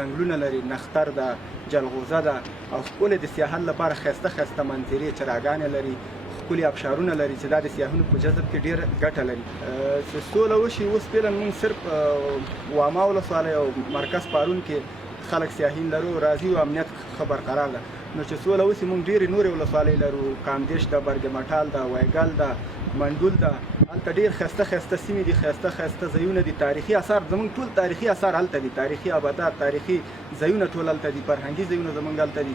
ځنګلونه لري، نختر ده، جلغوزه ده او ښکلې د سیاحت لپاره ښایسته ښایسته منظرې چراګانې لري، ښکلي ابشارونه لري چې دا د سیاحونو په جذب کې ډېره ګټه لري. چې سوله وشي، اوس فعلا موږ صرف واما ولسوالۍ او مرکز پارون کې خلک سیاحین لرو، راځي او امنیت ښه برقرار ده. نو چې سوله وشي موږ ډېرې نورې ولسوالۍ لرو، کامدېش ده، برګ مټال ده، وایګل ده، منډول ده. هلته ډېر ښایسته ښایسته سیمې دي، ښایسته ښایسته ځایونه دي، تاریخي اثار زموږ ټول تاریخي اثار هلته دي، تاریخي آبادات، تاریخي ځایونه ټول هلته دي، فرهنګي ځایونه زموږ هلته دي.